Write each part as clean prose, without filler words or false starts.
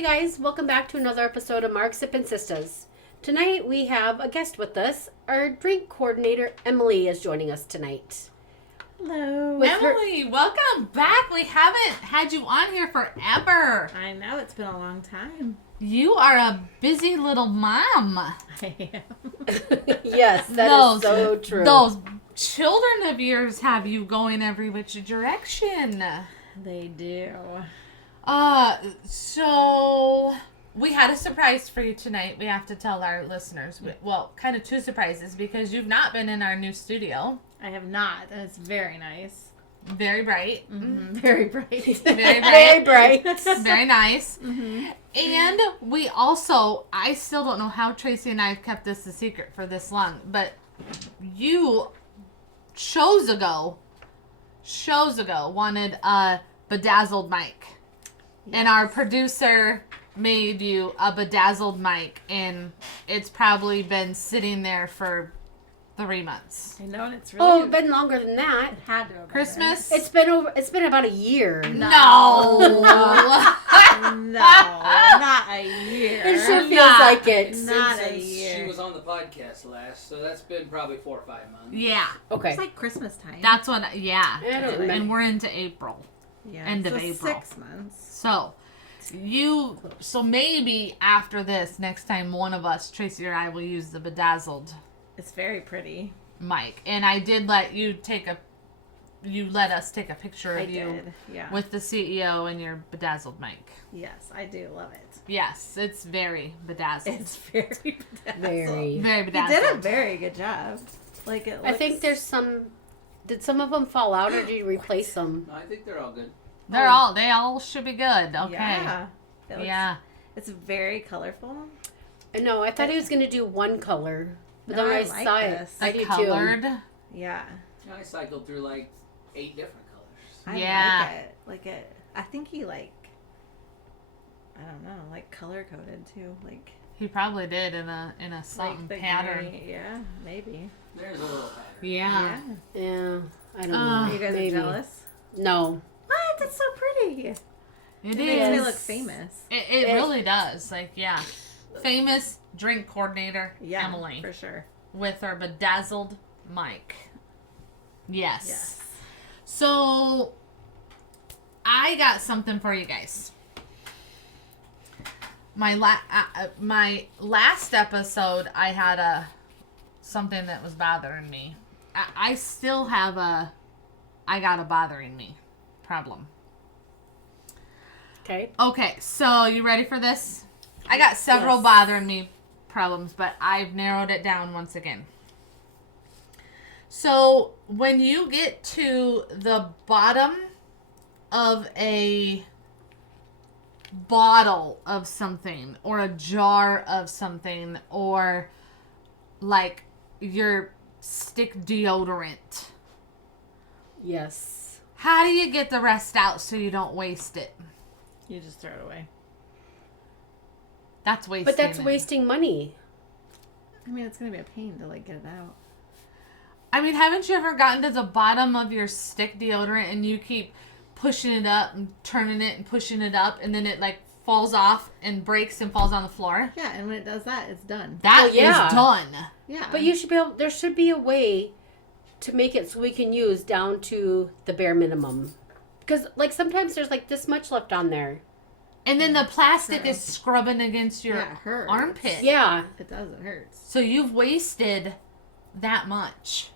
Hey guys, welcome back to another episode of Mark Sip and Sistas. Tonight we have a guest with us. Our drink coordinator, Emily, is joining us tonight. Hello. Emily, welcome back. We haven't had you on here forever. I know, it's been a long time. You are a busy little mom. I am. Yes, that is so true. Those children of yours have you going every which direction. They do. So we had a surprise for you tonight. We have to tell our listeners. Well, kind of two surprises because you've not been in our new studio. I have not. That's very nice. Very bright. Mm-hmm. Very bright. Very bright. Very bright. Very nice. Mm-hmm. And we also, I still don't know how Tracy and I have kept this a secret for this long, but you shows ago wanted a bedazzled mic. Yes. And our producer made you a bedazzled mic, and it's probably been sitting there for 3 months. I know, and it's really... Oh, it's been longer than that. It had to have been. Christmas? It's been about a year. No. No, not a year. It sure feels like it. Not a Since year. she was on the podcast last, so that's been probably 4 or 5 months. Yeah. Okay. It's like Christmas time. That's what, yeah. I don't remember. And we're into April. yeah, end of so April. 6 months. So maybe after this, next time one of us, Tracy or I, will use the bedazzled It's very pretty. mic. And I did let you let us take a picture I of you did, yeah. with the CEO and your bedazzled mic. Yes, I do love it. Yes, it's very bedazzled. It's very bedazzled. Very. Very You bedazzled. did a very good job. Like it looks... I think there's some... Did some of them fall out or did you replace them? No, I think they're all good. They all should be good. Okay. Yeah. It looks- Yeah. It's very colorful. No, I thought he was going to do one color. But No, then when I I like saw this. it, I The do colored. too. Yeah. Yeah, I cycled through like 8 different colors. I Yeah. like it. Like it. I think he I don't know, like color coded too. Like He probably did in a something the pattern. green- Yeah, maybe. There's a little pattern. Yeah. Yeah, I don't Uh, know. You guys Maybe. are jealous? No. What? That's so pretty. It It is. makes me is. look famous. It really does. Like, yeah. Famous drink coordinator, Yeah, Emily, for sure. with her bedazzled mic. Yes. Yes. So, I got something for you guys. My last episode, I had something that was bothering me. I still have I got a bothering me problem. Okay. Okay, so you ready for this? I got several Yes. bothering me problems, but I've narrowed it down once again. So, when you get to the bottom of a bottle of something, or a jar of something, or like your stick deodorant, Yes. how do you get the rest out so you don't waste it? You just throw it away. That's wasting. But that's it. wasting money. I mean, it's gonna be a pain to like get it out. I mean, haven't you ever gotten to the bottom of your stick deodorant and you keep pushing it up and turning it and pushing it up, and then it like falls off and breaks and falls on the floor? Yeah, and when it does that, it's done. That Well, yeah. is done. Yeah. But you should be able, there should be a way to make it so we can use down to the bare minimum. Because like sometimes there's like this much left on there. And then the plastic True. is scrubbing against your Yeah, it hurts. armpit. Yeah. It does. It hurts. So you've wasted that much.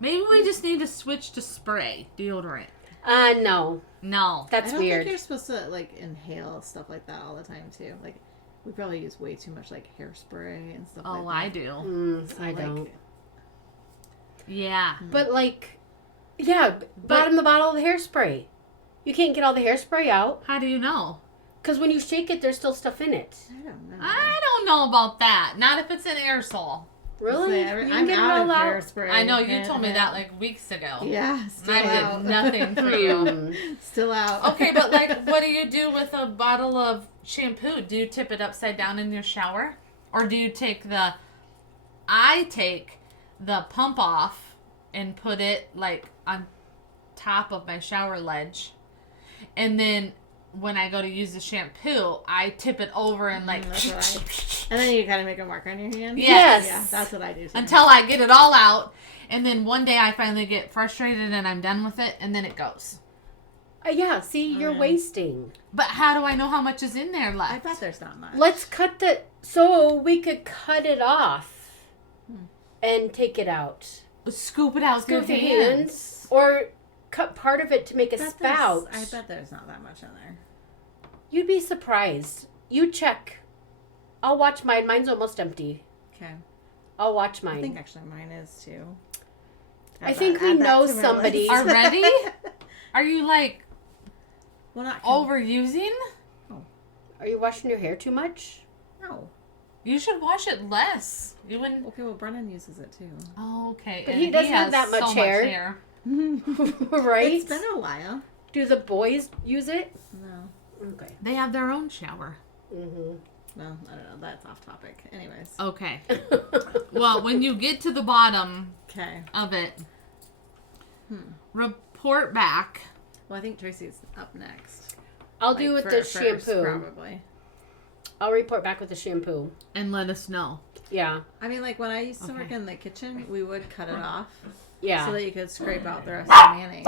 Maybe we just need to switch to spray deodorant. No. No. That's I don't weird. think you're supposed to like inhale stuff like that all the time too. Like we probably use way too much like hairspray and stuff Oh, like I that. do. So, I like, don't. Yeah. But like, yeah, bottom the bottle of the hairspray. You can't get all the hairspray out. How do you know? Because when you shake it, there's still stuff in it. I don't know. I don't know about that. Not if it's an aerosol. Really? See, You can I'm get it out all of out? hairspray. I know you and- told me that like weeks ago. Yeah, still I did out. nothing for you. Mm. Still out. Okay, but like, what do you do with a bottle of shampoo? Do you tip it upside down in your shower? Or do you take I take the pump off and put it like on top of my shower ledge. And then when I go to use the shampoo, I tip it over and like That's what and then you kind of make a mark on your hand. Yes. Yeah, that's what I do. Too. until I get it all out, and then one day I finally get frustrated and I'm done with it, and then it goes. Yeah, see, you're yeah. wasting. But how do I know how much is in there I left? bet there's not much. Let's cut so we could cut it off and take it out. Scoop it out with Scoop your your hands. hands. Or cut part of it to make a Bet spout. I bet there's not that much in there. You'd be surprised. You check. I'll watch mine. Mine's almost empty. Okay. I'll watch I think mine. actually mine is too. I think we add that know to my somebody- list. Already? Are you like Well, not overusing? Are you washing your hair too much? No. You should wash it less. You wouldn't. Okay, well, Brennan uses it too. Oh, okay. But And he doesn't have has that much so hair. Right? It's been a while. Do the boys use it? No. Okay. They have their own shower. Mm-hmm. No, I don't know. That's off topic. Anyways. Okay. Well, when you get to the bottom Okay. of it, report back. Well, I think Tracy's up next. I'll do with the first, shampoo. probably. I'll report back with the shampoo. And let us know. Yeah. I mean, like when I used to work Okay. in the kitchen, we would cut it off Yeah. so that you could scrape out the rest of the mayonnaise.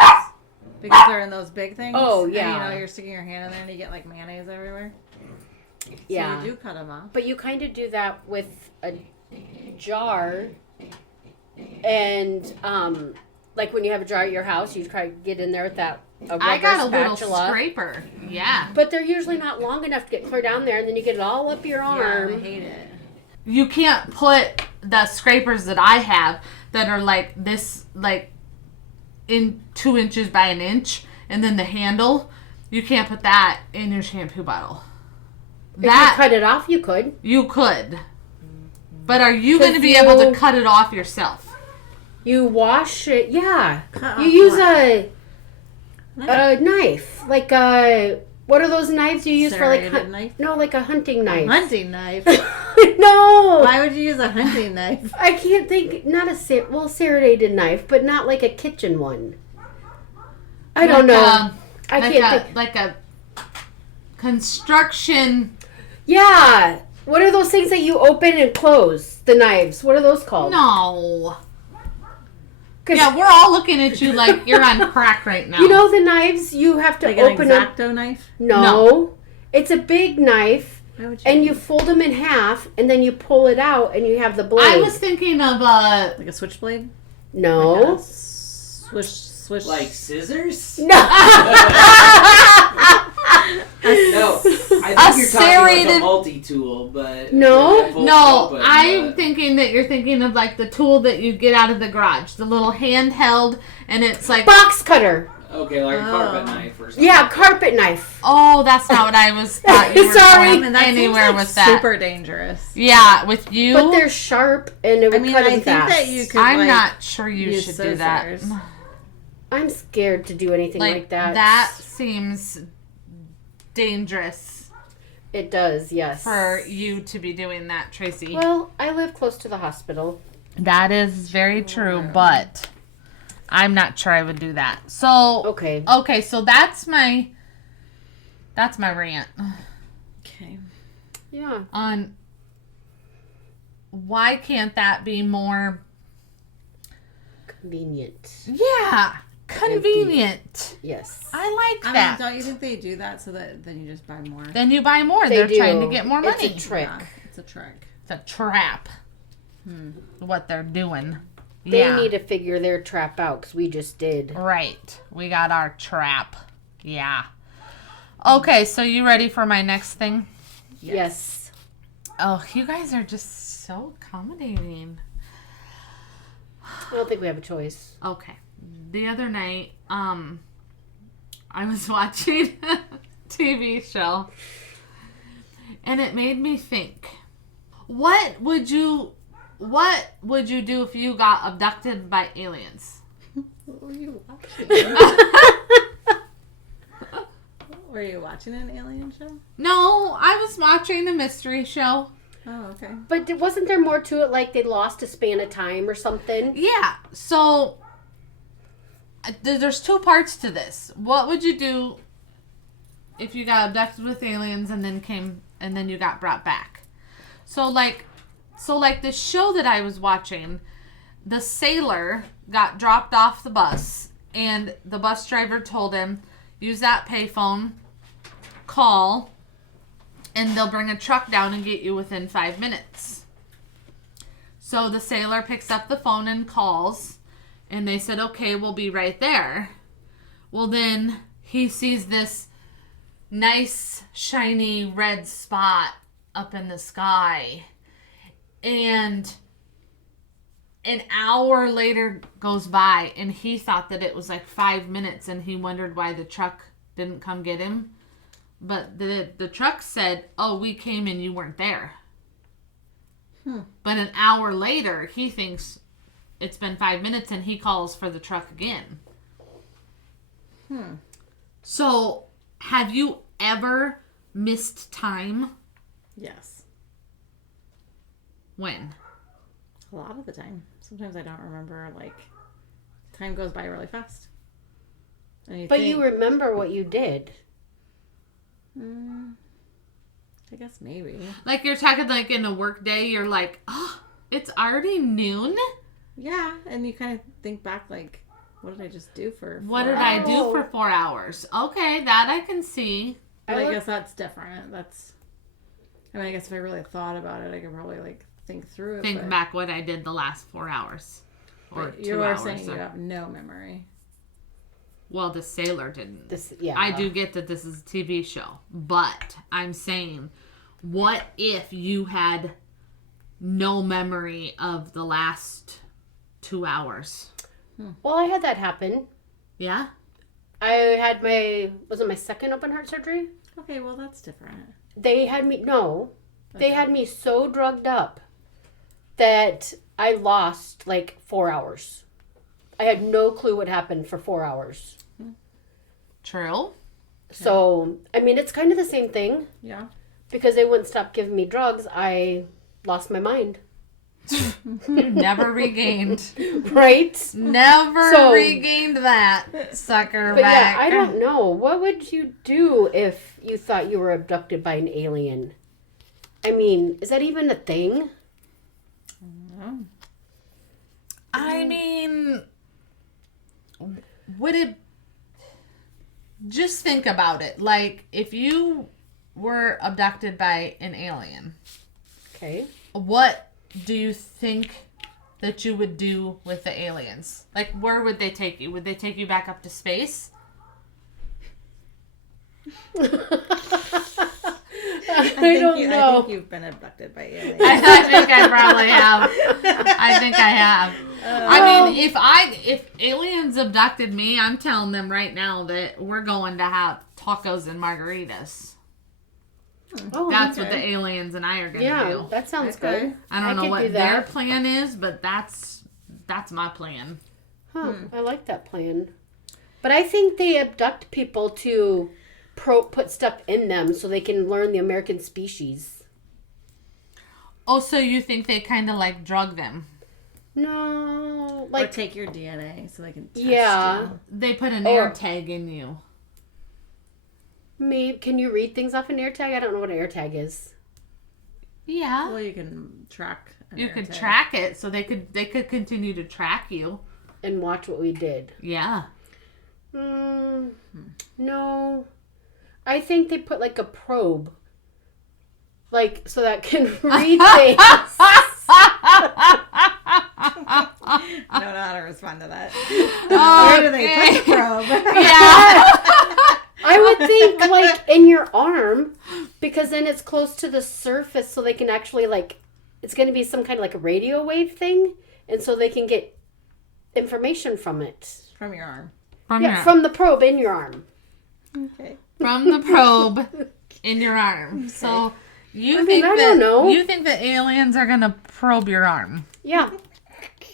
Because they're in those big things. Oh, and, yeah. you're sticking your hand in there and you get like mayonnaise everywhere. Yeah. So you do cut them off. But you kind of do that with a jar, and like when you have a jar at your house, you try to get in there with that rubber I got a little spatula. scraper. Yeah. But they're usually not long enough to get clear down there, and then you get it all up your Yeah, I arm. hate it. You can't put the scrapers that I have that are like this, like in 2 inches by an inch, and then the handle, you can't put that in your shampoo bottle. If you That cut it off, you could. you could. But are you going to be able to cut it off yourself? You wash it. Yeah. Cut You off use what? a knife, like what are those knives you use for like Serrated knife? No, like a hunting knife. Hunting knife. No. Why would you use a hunting knife? I can't think. Not a serrated knife, but not like a kitchen one. I don't know. I can't think. Like a construction. Yeah. What are those things that you open and close? The knives. What are those called? No. 'Cause Yeah, we're all looking at you like you're on crack right now. you know the knives you have to Like open an up. X-Acto knife? No. It's a big knife, Why would and you fold them in half, and then you pull it out, and you have the blade. I was thinking of Like a switchblade? No. Like a swish. Like scissors? No. No, I A think you're talking like serrated- a multi-tool, but No? that folds no. open, I'm but- thinking that you're thinking of like the tool that you get out of the garage, the little handheld, and it's like. Box cutter. Okay, like a Oh. carpet knife or something. Yeah, carpet knife. Oh, that's not what I was. Thought you were Sorry. going I mean, that anywhere seems like with that. super dangerous. Yeah, with you. But they're sharp, and it would I mean, cut I them think fast. that you could. I'm like, not sure you use should do that. scissors. I'm scared to do anything like that. That seems dangerous It does, yes. for you to be doing that, Tracy. Well, I live close to the hospital. That is very true, but I'm not sure I would do that. So Okay. so that's my rant Okay. Yeah. on why can't that be more Convenient. convenient. Yes. I like I mean, that. don't you think they do that so that then you just buy more? Then you buy more. They They're do. trying to get more money. It's a trick. Yeah, it's a trick. It's a trap. What they're doing. They yeah. need to figure their trap out, because we just did. Right. We got our trap. Yeah. Okay, so you ready for my next thing? Yes. Oh, you guys are just so accommodating. I don't think we have a choice. Okay. The other night, I was watching a TV show, and it made me think, what would you do if you got abducted by aliens? What were you watching? Were you watching an alien show? No, I was watching a mystery show. Oh, okay. But wasn't there more to it, like they lost a span of time or something? Yeah, so there's two parts to this. What would you do if you got abducted with aliens and then you got brought back. So like the show that I was watching, the sailor got dropped off the bus and the bus driver told him, use that payphone, call, and they'll bring a truck down and get you within 5 minutes. So the sailor picks up the phone and calls, and they said, okay, we'll be right there. Well, then he sees this nice, shiny red spot up in the sky. And an hour later goes by, and he thought that it was like 5 minutes, and he wondered why the truck didn't come get him. But the truck said, oh, we came and you weren't there. But an hour later, he thinks it's been 5 minutes, and he calls for the truck again. So, have you ever missed time? Yes. When? A lot of the time. Sometimes I don't remember, like, time goes by really fast. And But you remember what you did. I guess maybe. Like, you're talking like in a work day, you're like, oh, it's already noon? Yeah, and you kind of think back, like, what did I just do for 4 What did hours? I do for 4 hours? Okay, that I can see. But I guess that's different. I guess if I really thought about it, I could probably, like, think through it. Think back what I did the last 4 hours. Or 2 hours. You're saying you have no memory. Well, the sailor didn't. Yeah. I do get that this is a TV show. But I'm saying, what if you had no memory of the last 2 hours? Well, I had that happen. Yeah? I had was it my second open heart surgery? Okay, well, that's different. They had me so drugged up that I lost like 4 hours. I had no clue what happened for 4 hours. True. So, I mean, it's kind of the same thing. Yeah. Because they wouldn't stop giving me drugs, I lost my mind. You never regained. Right? Never regained that, sucker But back. yeah, I don't know. What would you do if you thought you were abducted by an alien? I mean, is that even a thing? No. I mean, would it... Just think about it. Like, if you were abducted by an alien, Okay. what do you think that you would do with the aliens? Like, where would they take you? Would they take you back up to space? I don't know. I think you've been abducted by aliens. I think I probably have. I think I have. I mean, if aliens abducted me, I'm telling them right now that we're going to have tacos and margaritas. Oh, That's okay. what the aliens and I are going to Yeah, do. that sounds Okay. good. I don't know could what do their that. plan is, but that's my plan. Huh, I like that plan. But I think they abduct people to put stuff in them so they can learn the American species. Oh, so you think they kind of like drug them? No, Or like take your DNA so they can test yeah. you. They put an Or- air tag in you. Maybe can you read things off an AirTag? I don't know what an AirTag is. Yeah. Well, you can track. You could track it, so they could continue to track you. And watch what we did. Yeah. No. I think they put like a probe. Like, so that can read things. I don't know how to respond to that. Where do they put the probe? Yeah. I would think like in your arm, because then it's close to the surface, so they can actually like, it's going to be some kind of like a radio wave thing, and so they can get information from it. From your arm. From the probe in your arm. Okay. From the probe in your arm. So you I don't know. You think that aliens are gonna probe your arm? Yeah,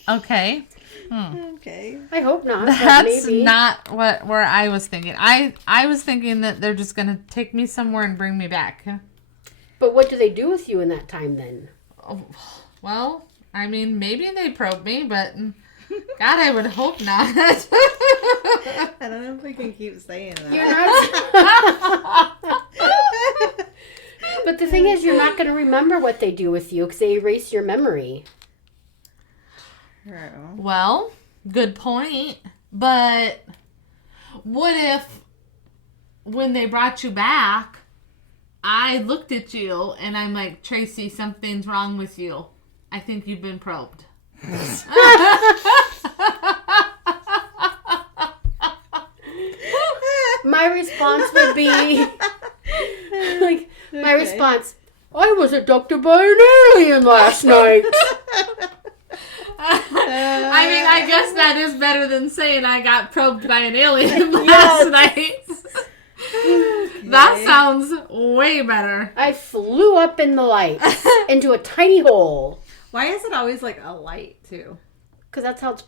Okay. Okay. I hope not. but That's maybe. not where I was thinking. I was thinking that they're just gonna take me somewhere and bring me back. But what do they do with you in that time then? Oh, well, I mean, maybe they probe me, but God, I would hope not. I don't know if we can keep saying that. You're not. But the thing is, you're not going to remember what they do with you because they erase your memory. True. Well, good point. But what if when they brought you back, I looked at you and I'm like, Tracy, something's wrong with you. I think you've been probed. My response would be like, my response, I was abducted by an alien last night. I mean, I guess that is better than saying I got probed by an alien last night. That sounds way better. I flew up in the lights into a tiny hole. Why is it always like a light too? Because that's how it's,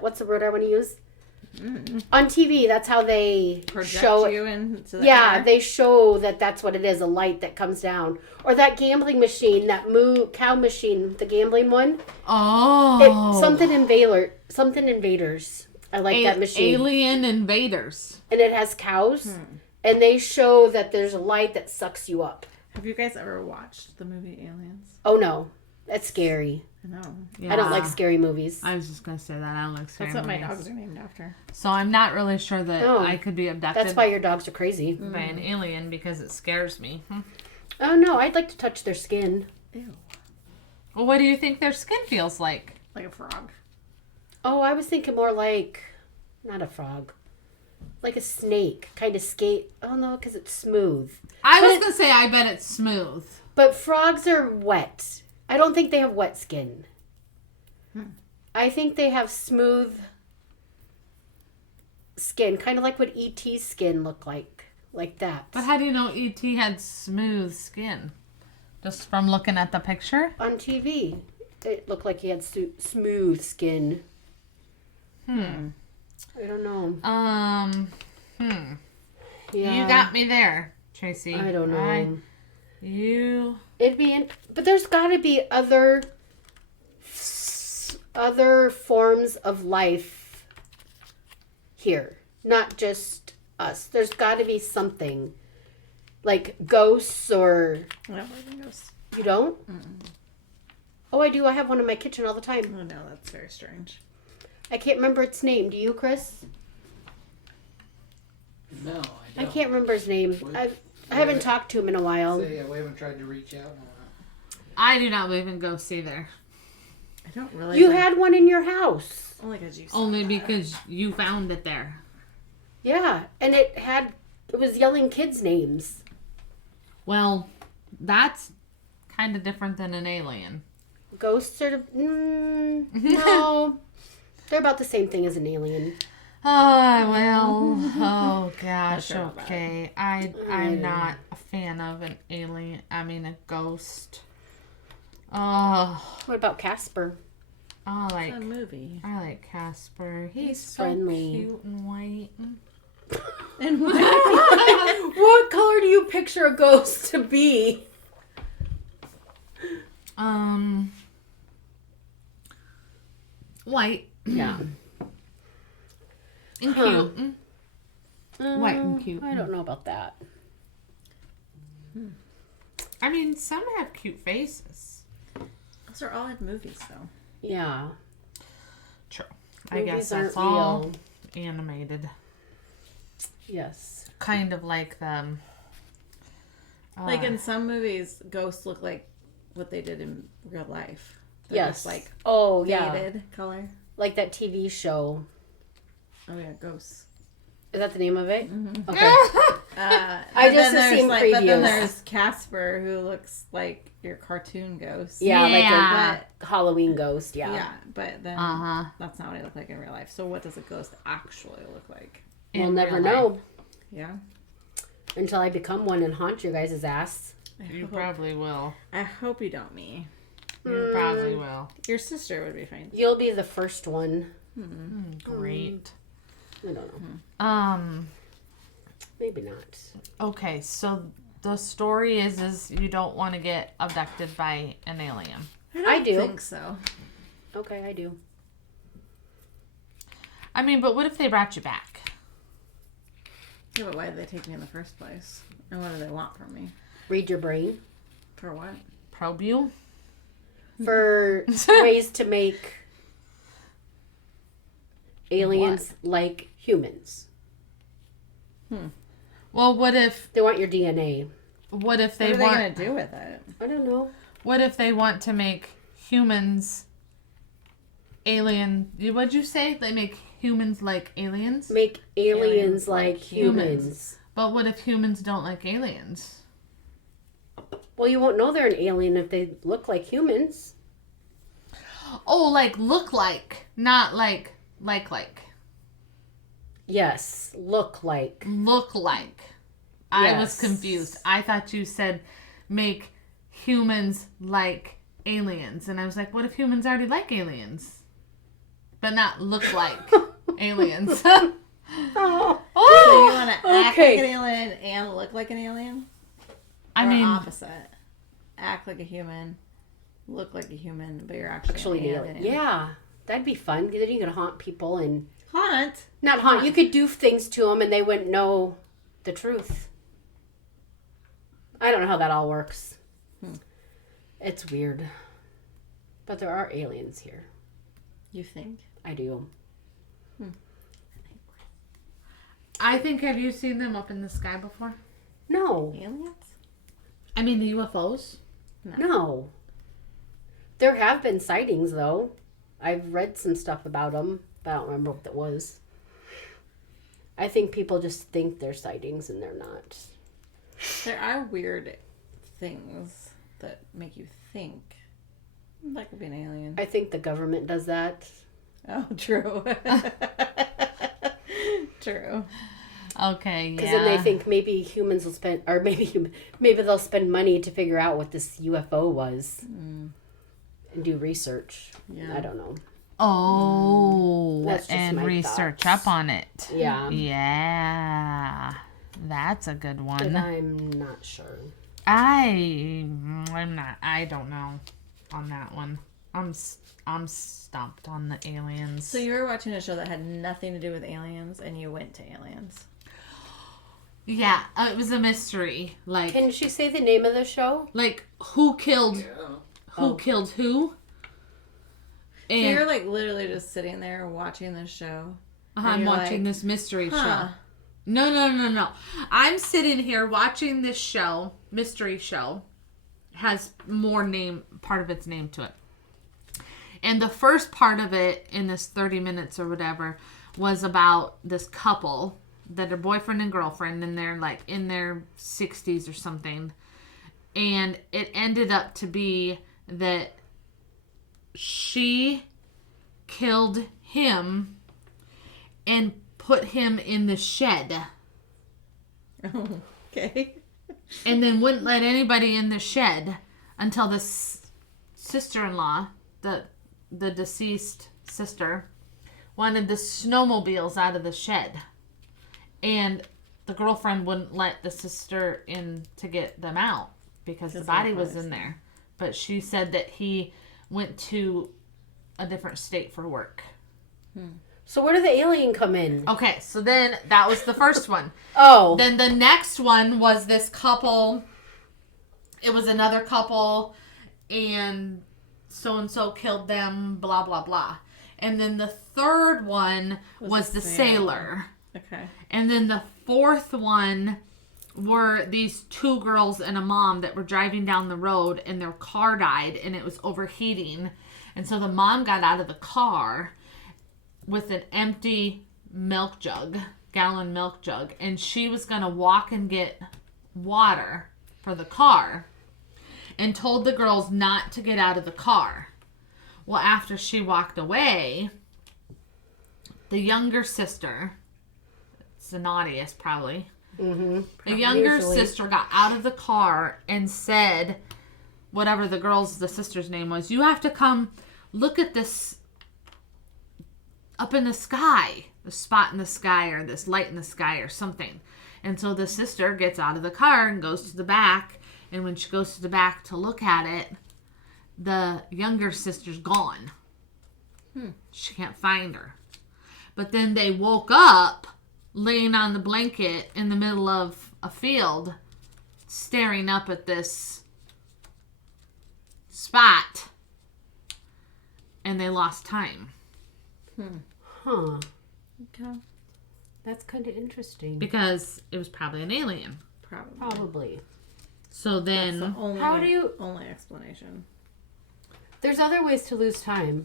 what's the word I want to use? On TV, that's how they Project show you into the Yeah, air? they show that that's what it is, a light that comes down. Or that gambling machine, that cow machine, the gambling one. Oh. Something invaders. I like that machine. Alien invaders. And it has cows. And they show that there's a light that sucks you up. Have you guys ever watched the movie Aliens? Oh no, that's scary. I know. I don't like scary movies. I was just going to say that. I don't like scary That's what my movies. dogs are named after. So I'm not really sure that No. I could be abducted That's why your dogs are crazy. by an alien because it scares me. Oh no, I'd like to touch their skin. Ew. Well, what do you think their skin feels like? Like a frog. Oh, I was thinking more like, not a frog, like a snake, kind of skate. Oh no, because it's smooth. I was going to say I bet it's smooth. But frogs are wet. I don't think they have wet skin. I think they have smooth skin, kind of like what E.T.'s skin looked like that. But how do you know E.T. had smooth skin? Just from looking at the picture? On TV, it looked like he had smooth skin. I don't know. Yeah. You got me there, Tracy. I don't know. But there's got to be other forms of life here, not just us. There's got to be something like ghosts or I don't believe in ghosts. you don't. Oh, I do. I have one in my kitchen all the time. Oh no, that's very strange. I can't remember its name. Do you, Chris? No, I don't. I can't remember his name. I haven't talked to him in a while. So, yeah, we haven't tried to reach out in a while. I do not believe in ghosts either. I don't really. You had one in your house. only because you. Only because you found it there. Yeah, and it was yelling kids' names. Well, that's kind of different than an alien. Ghosts are no. They're about the same thing as an alien. Oh, well. Oh, gosh. That's all Okay. I'm not a fan of an alien. I mean, a ghost. Oh, What about Casper? I like a movie. Casper. He's so friendly. cute and white. And what? What color do you picture a ghost to be? White Yeah. and Huh. cute. White and cute. I don't know about that. I mean, some have cute faces. Those are all in movies, though. Yeah. True. I guess Movies that's aren't all real. animated. Yes. Kind of like them. Like in some movies, ghosts look like what they did in real life. They're Yes. just like Oh, yeah. faded color. Like that TV show. Oh yeah, ghosts. Is that the name of it? Mm-hmm. Okay. I I just have seen But then previews. there's Casper, who looks like your cartoon ghost. Yeah, Yeah. like a Halloween ghost. Yeah. Yeah, but then that's not what it looked like in real life. So what does a ghost actually look like? We'll In never real life. know Yeah, until I become one and haunt your guys' ass. You probably will. I hope you don't me. You probably will. Your sister would be fine. You'll be the first one. Great. I don't know. Maybe not. Okay, so the story is you don't want to get abducted by an alien. I do. think so. Okay, I do. I mean, but what if they brought you back? Yeah, but why did they take me in the first place? And what do they want from me? Read your brain. For what? Probe you? For ways to make aliens like humans. Well, what if They want your DNA. they What are they want going to do with it? I don't know. what if they want to make humans alien? What'd you say? They make humans like aliens? Make aliens Aliens like like humans. But what if humans don't like aliens? Well, you won't know they're an alien if they look like humans. Oh, like look like, not like. Yes, look like. Look like. I was Yes. confused. I thought you said make humans like aliens. And I was like, what if humans already like aliens? But not look like aliens. Oh. So you want to act Okay. like an alien and look like an alien? I Or mean, opposite. Act like a human, look like a human, but you're actually, Actually, an an alien. yeah, that'd be fun. Then you could haunt people and Haunt? not haunt. You could do things to them and they wouldn't know the truth. I don't know how that all works. It's weird, but there are aliens here. You think? I do. I think, have you seen them up in the sky before? No, Aliens? I mean, the UFOs? no. There have been sightings though. I've read some stuff about them, but I don't remember what that was. I think people just think they're sightings and they're not. There are weird things that make you think that could be an alien. I think the government does that. Oh, true. True. Okay, yeah. Because then they think maybe humans will spend, or maybe they'll spend money to figure out what this UFO was and do research. Yeah. I don't know. Oh, That's just and my research thoughts. up on it. Yeah. Yeah. That's a good But one. I'm not sure. I'm not. I don't know on that one. I'm stumped on the aliens. So you were watching a show that had nothing to do with aliens, and you went to aliens. Yeah, it was a mystery. Like, Can she say the name of the show? who killed Yeah, I don't know. who killed who? So And you're like literally just sitting there watching this show. I'm you're watching like, this mystery Huh. show. No. I'm sitting here watching this show, mystery show. Has more name, part of its name to it. And the first part of it, in this 30 minutes or whatever, was about this couple that are boyfriend and girlfriend, and they're like in their 60s or something. And it ended up to be that she killed him and put him in the shed. Okay. And then wouldn't let anybody in the shed until the sister-in-law, the deceased sister, wanted the snowmobiles out of the shed. And the girlfriend wouldn't let the sister in to get them out because the body was in there. But she said that he went to a different state for work. So where did the alien come in? Okay, so then that was the first one. Oh. Then the next one was this couple. It was another couple, and so killed them, blah, blah, blah. And then the third one was the sailor. Okay. And then the fourth one were these two girls and a mom that were driving down the road, and their car died, and it was overheating. And so the mom got out of the car with an empty gallon milk jug, and she was going to walk and get water for the car and told the girls not to get out of the car. Well, after she walked away, the younger sister, it's the naughtiest probably, the younger Usually. sister got out of the car and said, whatever the sister's name was, you have to come look at this up in the sky, the spot in the sky or this light in the sky or something. And so the sister gets out of the car and goes to the back. And when she goes to the back to look at it, the younger sister's gone. She can't find her. But then they woke up laying on the blanket in the middle of a field, staring up at this spot, and they lost time. Huh. Okay. That's kind of interesting. Because it was probably an alien. Probably. So then... That's the only, How do you... only explanation. There's other ways to lose time.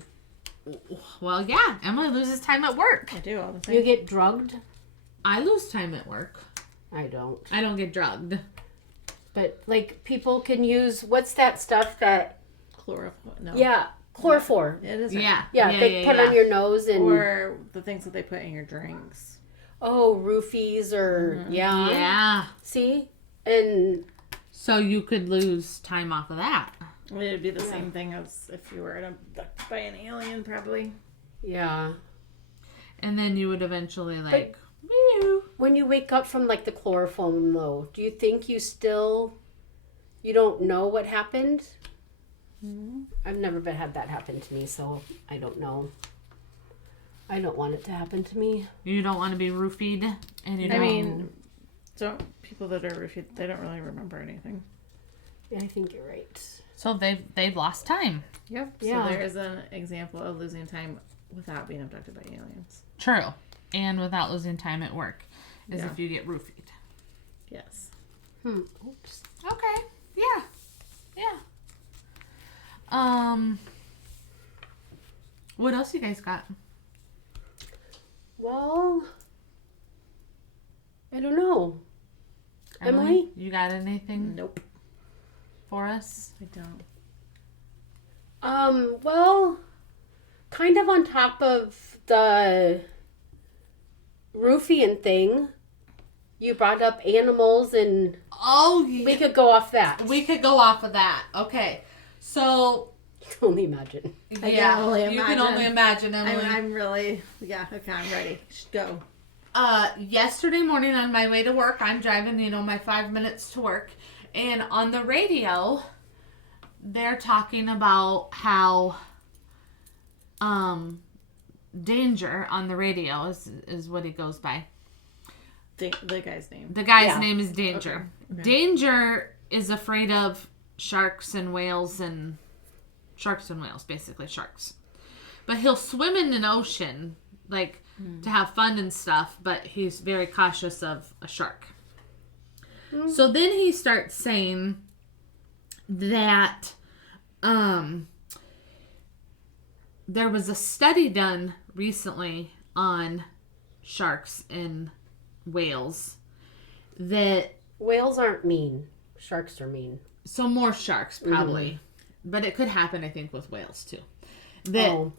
Well, yeah. Emily loses time at work. I do all the time. You get drugged. I lose time at work. I don't. I don't get drugged. But, like, people can use... What's that stuff that... Chloroform. No. Yeah. Chloroform. It is. Right. Yeah. They put on your nose and... Or the things that they put in your drinks. Oh, roofies or... Yeah. Yeah. See? And... So you could lose time off of that. It would be the same thing as if you were abducted by an alien, probably. Yeah. And then you would eventually, like... Meow. When you wake up from, like, the chloroform, though, do you think you still... You don't know what happened? I've never had that happen to me, so I don't know. I don't want it to happen to me. You don't want to be roofied. And you don't... I mean, people that are roofied, they don't really remember anything. Yeah, I think you're right. So they've lost time. Yep. Yeah. So there is an example of losing time without being abducted by aliens. True. And without losing time at work. As Yeah. if you get roofied. Yes. Oops. Okay. Yeah. What else you guys got? Well, I don't know. Emily? You got anything Nope. for us? I don't. Well, kind of on top of the roofing thing, you brought up animals and Oh, we could go off that. we could go off of that. Okay. So, You can only imagine. I yeah, can only you can only imagine, Emily. I'm really, okay, I'm ready. Go. Yesterday morning on my way to work, I'm driving, my 5 minutes to work, and on the radio, they're talking about how, Danger on the radio is what he goes by. The guy's name. The guy's Yeah. name is Danger. Okay. Danger is afraid of sharks and whales, basically sharks. But he'll swim in an ocean, like, to have fun and stuff, but he's very cautious of a shark. So then he starts saying that there was a study done recently on sharks and whales that... Whales aren't mean. Sharks are mean. So more sharks, probably. But it could happen, I think, with whales, too. That,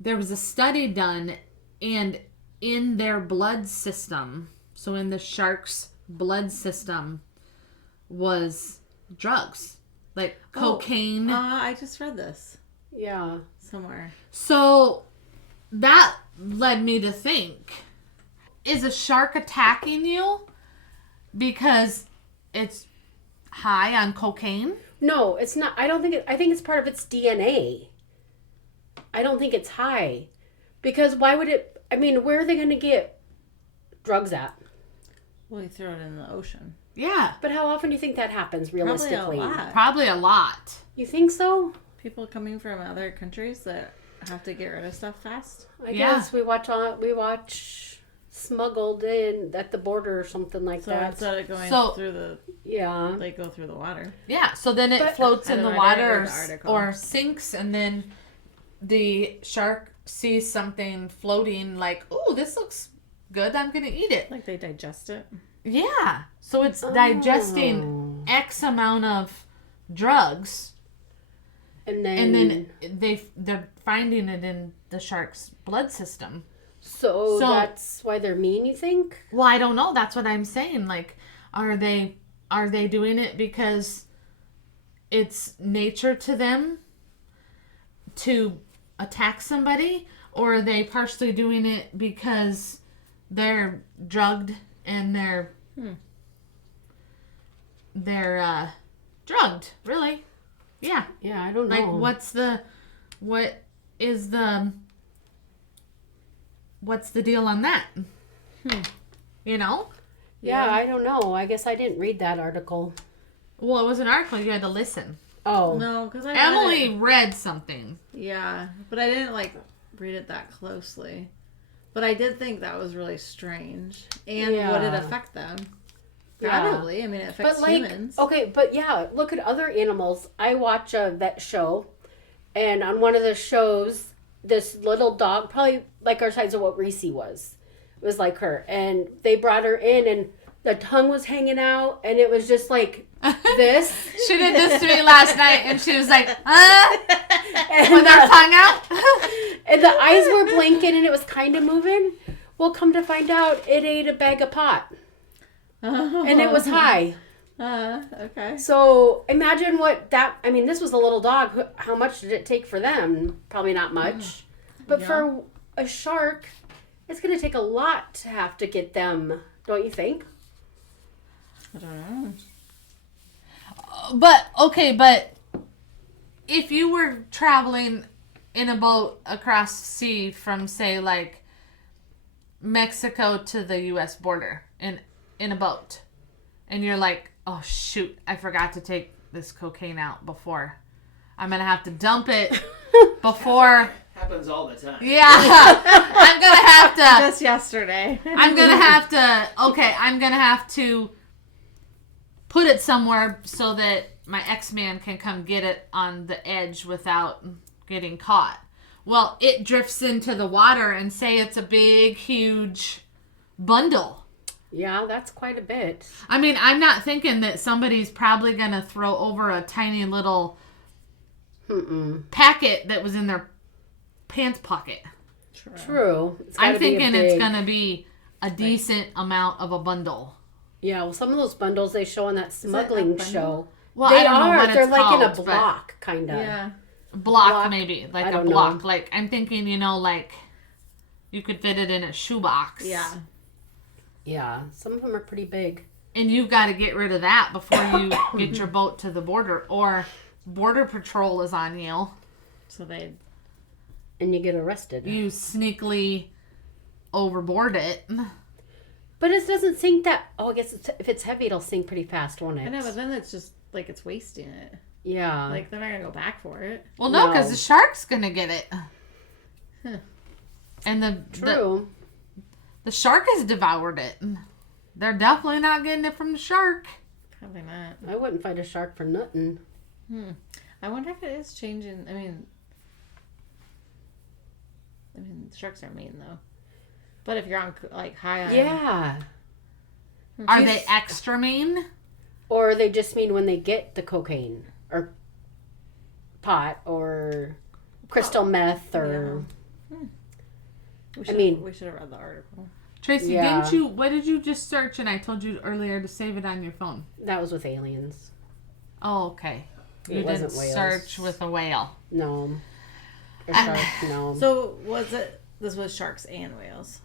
there was a study done, and in their blood system, so in the shark's blood system, was drugs. Like cocaine. I just read this Yeah. somewhere. So that led me to think, is a shark attacking you because it's high on cocaine? No, it's not. I don't think I think it's part of its DNA. I don't think it's high. Because why would it... I mean, where are they going to get drugs at? Well, you throw it in the ocean. Yeah. But how often do you think that happens realistically? Probably a lot. Probably a lot. You think so? People coming from other countries that have to get rid of stuff fast. I Yeah. guess we watch smuggled in at the border or something like So that. instead of going So- through the, Yeah. they go through the water. Yeah, so then it But- floats I in don't the know, I didn't water read the article. or sinks, and then the shark sees something floating like, "Ooh, this looks good, I'm going to eat it." Like they digest it. Yeah, so it's digesting X amount of drugs, And then, and then they're finding it in the shark's blood system. so so- that's why they're mean, you think? Well, I don't know. That's what I'm saying. Like, are they doing it because it's nature to them to attack somebody, or are they partially doing it because they're drugged and they're drugged? Really? Yeah. Yeah, I don't know. Like, what is the what's the deal on that? You know? Yeah, I don't know. I guess I didn't read that article. Well, it was an article. You had to listen. Oh. No, because I Emily read something. Yeah, but I didn't like read it that closely. But I did think that was really strange. And would it affect them? Probably. I mean, it affects humans. Okay, but yeah, look at other animals. I watch a vet show, and on one of the shows, this little dog, probably like our size of what Reese was like her, and they brought her in, and the tongue was hanging out, and it was just like this. She did this to me last night, and she was like, and with her tongue out. And the eyes were blinking, and it was kind of moving. Well, come to find out, it ate a bag of pot. And it was high. Okay. So imagine what that, I mean, this was a little dog. How much did it take for them? Probably not much. But for a shark, it's going to take a lot to have to get them, don't you think? I don't know. But if you were traveling in a boat across the sea from, say, like Mexico to the U.S. border in a boat, and you're like, oh shoot, I forgot to take this cocaine out before. I'm gonna have to dump it before. Happens all the time. Yeah, I'm gonna have to. Just yesterday. I'm gonna have to put it somewhere so that my X-Man can come get it on the edge without getting caught. Well, it drifts into the water, and say it's a big, huge bundle. Yeah, that's quite a bit. I mean, I'm not thinking that somebody's probably going to throw over a tiny little packet that was in their pants pocket. True. I'm thinking it's going to be a decent amount of a bundle. Yeah, well, some of those bundles they show on that smuggling show. Well, they I don't know are. what it's They're like called, in a block, kind of. Yeah. Block, maybe. Like I a don't block. know. Like, I'm thinking, like you could fit it in a shoebox. Yeah. Yeah, some of them are pretty big. And you've got to get rid of that before you get your boat to the border. Or Border Patrol is on you. So they... And you get arrested. You sneakily overboard it. But it doesn't sink that... Oh, I guess if it's heavy, it'll sink pretty fast, won't it? I know, but then it's just, like, it's wasting it. Yeah. Like, they're not going to go back for it. Well, no, No. because the shark's going to get it. Huh. And True. the shark has devoured it. They're definitely not getting it from the shark. Probably not. I wouldn't fight a shark for nothing. I wonder if it is changing. I mean, sharks are mean, though. But if you're on, like, high on... Yeah. Are they extra mean? Or they just mean when they get the cocaine. Or pot. Or crystal meth. Or... We should have read the article. Tracy, Yeah. what did you just search? And I told you earlier to save it on your phone. That was with aliens. Oh, okay. You It wasn't didn't whales. search with a whale. No. A shark, no. So, this was sharks and whales?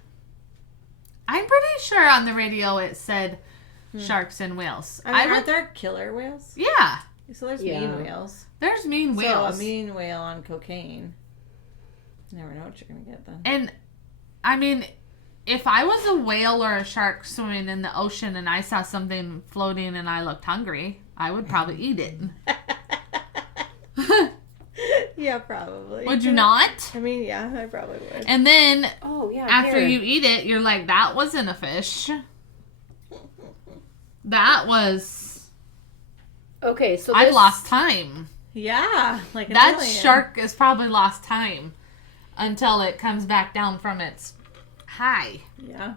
I'm pretty sure on the radio it said sharks and whales. I mean, aren't there killer whales? Yeah. So there's Yeah. mean whales. There's mean whales. So a mean whale on cocaine. You never know what you're going to get then. And, I mean, if I was a whale or a shark swimming in the ocean and I saw something floating and I looked hungry, I would probably eat it. Yeah, probably. Would you not? I mean, yeah, I probably would. And then, Oh, yeah. after here. you eat it, you're like, that wasn't a fish. That was... Okay, so I've this... lost time. Yeah, like an That alien. shark has probably lost time until it comes back down from its high. Yeah.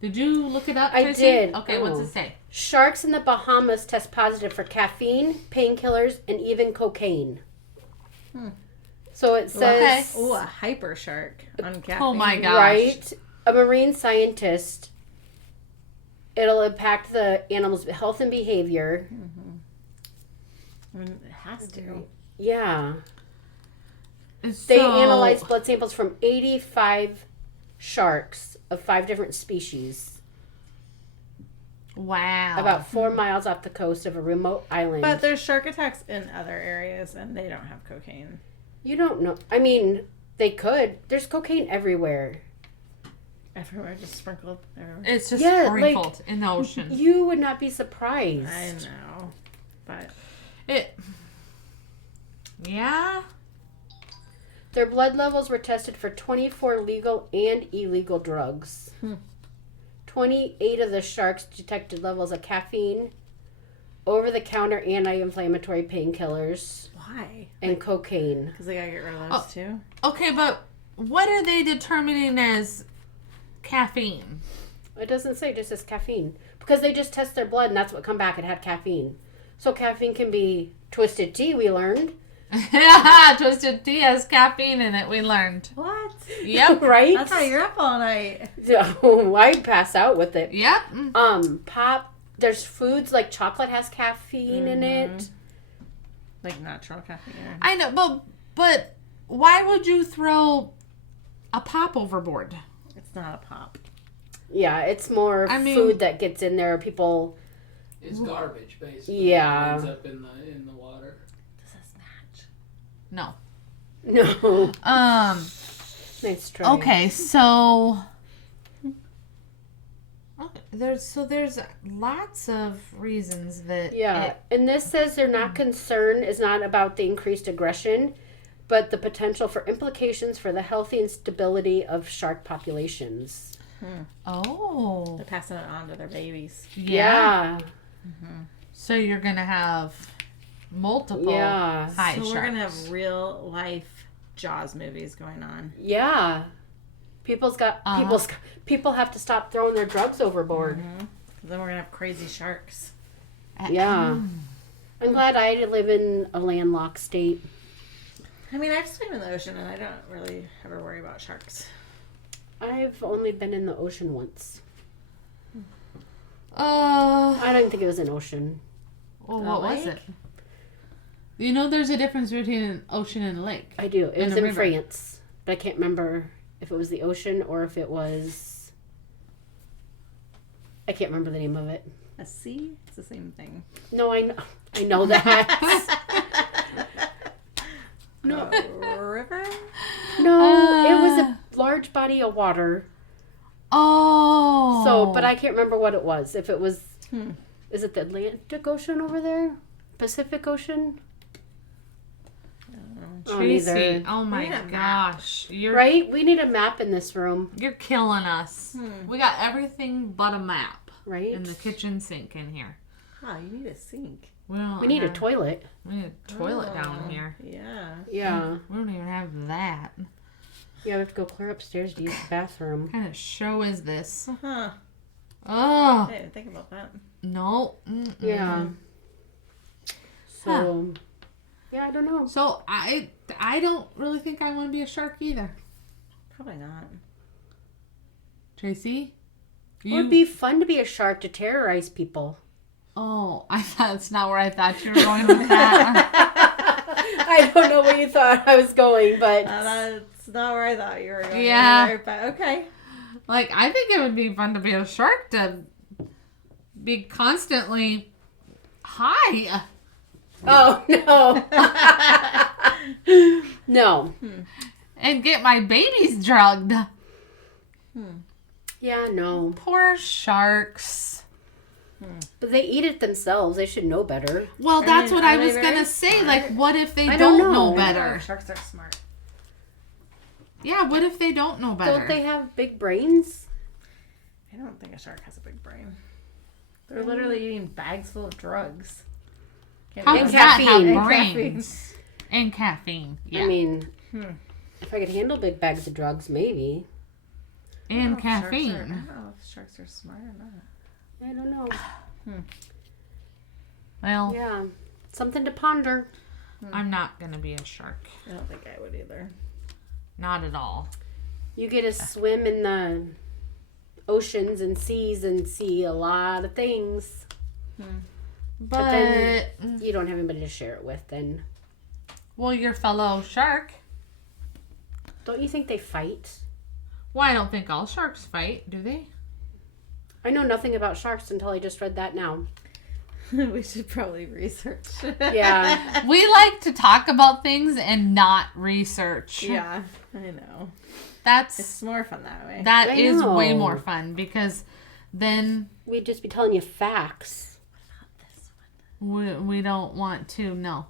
Did you look it up, I Tracy? did. Okay, Oh. what's it say? Sharks in the Bahamas test positive for caffeine, painkillers, and even cocaine. So it says... Oh, a hyper shark on caffeine. Oh my gosh. Right. A marine scientist. It'll impact the animal's health and behavior. I mean, it has to. Yeah. They So- analyzed blood samples from 85 sharks of 5 different species. Wow. About 4 miles off the coast of a remote island. But there's shark attacks in other areas, and they don't have cocaine. You don't know. I mean, they could. There's cocaine everywhere. Everywhere, just sprinkled everywhere. It's just Yeah, sprinkled in the ocean. You would not be surprised. I know, but yeah. Their blood levels were tested for 24 legal and illegal drugs. 28 of the sharks detected levels of caffeine, over-the-counter anti-inflammatory painkillers, why? and cocaine. Because they gotta get rid of those too. Okay, but what are they determining as caffeine? It doesn't say, it just says caffeine. Because they just test their blood and that's what come back. It had caffeine. So caffeine can be twisted tea, we learned. Twisted tea has caffeine in it, we learned. What? Yep. Right? That's how you're up all night. So I'd pass out with it. Yep. Pop, there's foods like chocolate has caffeine in it. Like natural caffeine. I know, but why would you throw a pop overboard? It's not a pop. Yeah, it's more food that gets in there. People. It's garbage, basically. Yeah. It ends up in the water. Does this match? No. No. Nice try. Okay, so there's lots of reasons that Yeah, and this says they're not concerned is not about the increased aggression, but the potential for implications for the healthy and stability of shark populations. They're passing it on to their babies. Yeah. So you're gonna have multiple high So sharks. we're gonna have real life Jaws movies going on. Yeah. People have to stop throwing their drugs overboard. Then we're gonna have crazy sharks. Yeah. I'm glad I live in a landlocked state. I mean, I've swam in the ocean and I don't really ever worry about sharks. I've only been in the ocean once. Oh, I don't think it was an ocean. well, what was lake? it? You know, there's a difference between an ocean and a lake. I do. It And was a in river. France. But I can't remember if it was the ocean or if it was... I can't remember the name of it. A sea? It's the same thing. No, I know that. No. River? No, it was a large body of water. Oh. So, but I can't remember what it was. If it was... Is it the Atlantic Ocean over there? Pacific Ocean? Oh, Tracy, neither. oh my Yeah. gosh. You're Right? We need a map in this room. You're killing us. We got everything but a map Right? in the kitchen sink in here. Oh, you need a sink. We don't We need a have- toilet. We need a toilet down here. Yeah. Yeah. We don't even have that. Yeah, we have to go clear upstairs to use the bathroom. What kind of show is this? Huh. Oh, I didn't think about that. no. Mm-mm. Yeah. So, yeah, I don't know. So I don't really think I want to be a shark either. Probably not. Tracy? It would be fun to be a shark to terrorize people. Oh, that's not where I thought you were going with that. I don't know where you thought I was going, but That's not where I thought you were going. Yeah. Either, but okay. Like, I think it would be fun to be a shark to be constantly high. oh no, no, And get my babies drugged. yeah, no. Poor sharks. But they eat it themselves. They should know better. Well, that's mean, what are I they was very going to say. smart? Like, what if they I don't don't know know. better? Sharks are smart. Yeah, what if they don't know better? Don't they have big brains? I don't think a shark has a big brain. They're literally eating bags full of drugs. Can't How be does honest. that have And brains? And caffeine. Yeah. I mean, if I could handle big bags of drugs, maybe. and I caffeine. don't know if sharks are smart or not. I don't know. Well, Yeah, something to ponder. I'm not going to be a shark. I don't think I would either. Not at all. You get to swim in the oceans and seas and see a lot of things. But, then- You don't have anybody to share it with, then. well, your fellow shark. Don't you think they fight? Well, I don't think all sharks fight, do they? I know nothing about sharks until I just read that now. We should probably research. Yeah. We like to talk about things and not research. Yeah, I know. It's more fun that way. That I is way know. more fun because then We'd just be telling you facts. we don't want to No.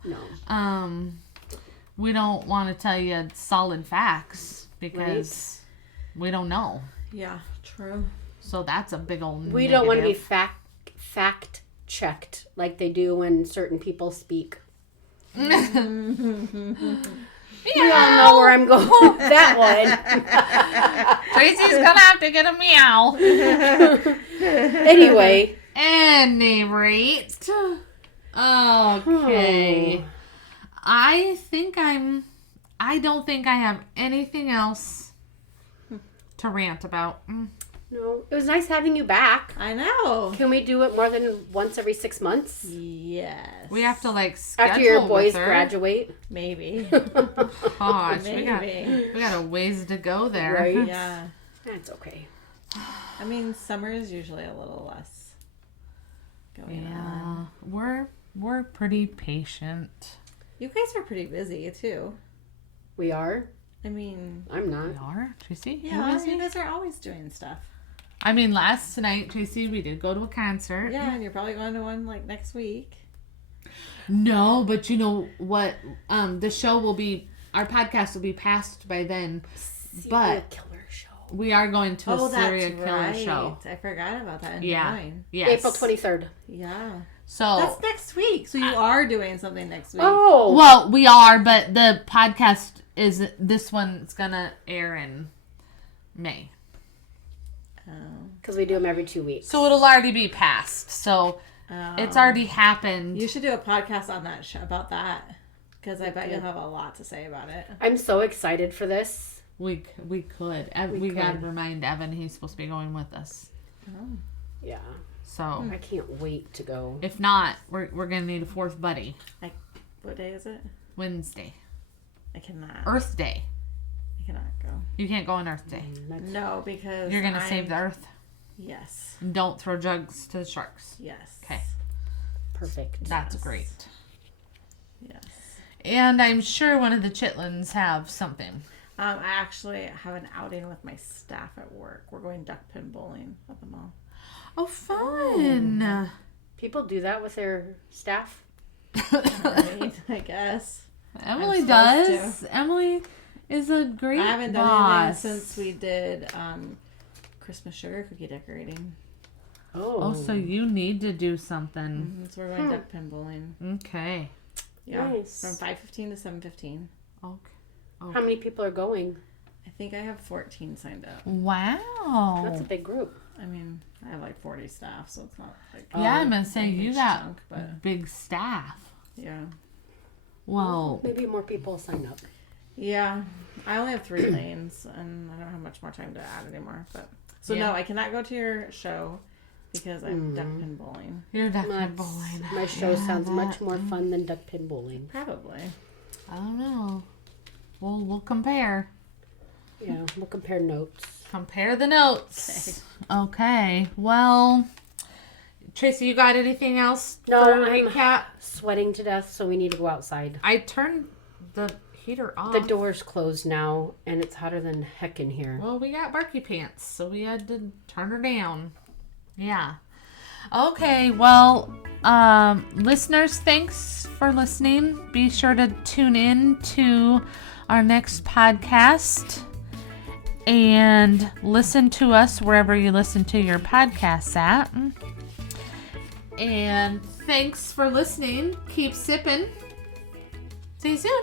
we don't want to tell you solid facts because we don't know. Yeah, true. So that's a big old We don't want to be negative. fact checked like they do when certain people speak. We all know where I'm going with that one. Tracy's gonna have to get a meow. Anyway. Any rate. Okay. I don't think I have anything else to rant about. No, it was nice having you back. I know. Can we do it more than once every 6 months? Yes. We have to schedule After your with boys her. graduate? Maybe. Gosh, Maybe. we got a ways to go there. Right. Yeah. That's okay. I mean, summer is usually a little less going on. Yeah, we're pretty patient. You guys are pretty busy too. We are? I mean, I'm not. We are, Tracy. yeah, You busy? you guys are always doing stuff. I mean, last night, Tracy, we did go to a concert. Yeah, and you're probably going to one next week. No, but you know what? The show will be, our podcast will be passed by then. Serial killer show. We are going to a serial that's killer right. show. I forgot about that. Yeah. Nine. Yes. April 23rd. Yeah. So, That's next week. So you are doing something next week. Oh. well, we are, but the podcast is, this one's gonna air in May. Because we do them every 2 weeks. So it'll already be passed. So it's already happened. You should do a podcast on that about that, because I bet you'll have a lot to say about it. I'm so excited for this. We could. We gotta remind Evan he's supposed to be going with us. Yeah. So I can't wait to go. if not, we're gonna need a fourth buddy. What day is it? Wednesday, I cannot. Earth Day. I cannot go. You can't go on Earth Day. No, because You're gonna save the Earth. Yes. And don't throw drugs to the sharks. Yes. Okay, Perfect. that's great. Yes. And I'm sure one of the chitlins have something. I actually have an outing with my staff at work. We're going duck pin bowling at the mall. Oh, fun! People do that with their staff? Right, I guess. Emily I'm supposed does. Emily is a great I haven't done boss. anything since we did Christmas sugar cookie decorating. Oh. Oh, so you need to do something. So we're going duck pin bowling. Okay. Yeah. Nice. From 5:15 to 7:15. Okay. How many people are going? I think I have 14 signed up. Wow. That's a big group. I mean, I have 40 staff, so it's not like Yeah, I'm gonna say a you huge got chunk, but big staff. yeah. Well, Maybe more people sign up. Yeah. I only have 3 lanes, and I don't have much more time to add anymore. But so Yeah. no, I cannot go to your show because I'm duck pin bowling. you're definitely That's- bowling. My show sounds much more fun than duck pin bowling. Probably. I don't know. We'll compare. Yeah, we'll compare notes. Compare the notes. Okay. Well, Tracy, you got anything else No, for I'm- recap? Sweating to death, so we need to go outside. I turned the heater off. The door's closed now, and it's hotter than heck in here. Well, we got Barky Pants, so we had to turn her down. Yeah. Okay, well, listeners, thanks for listening. Be sure to tune in to our next podcast and listen to us wherever you listen to your podcasts at. And thanks for listening. Keep sipping. See you soon.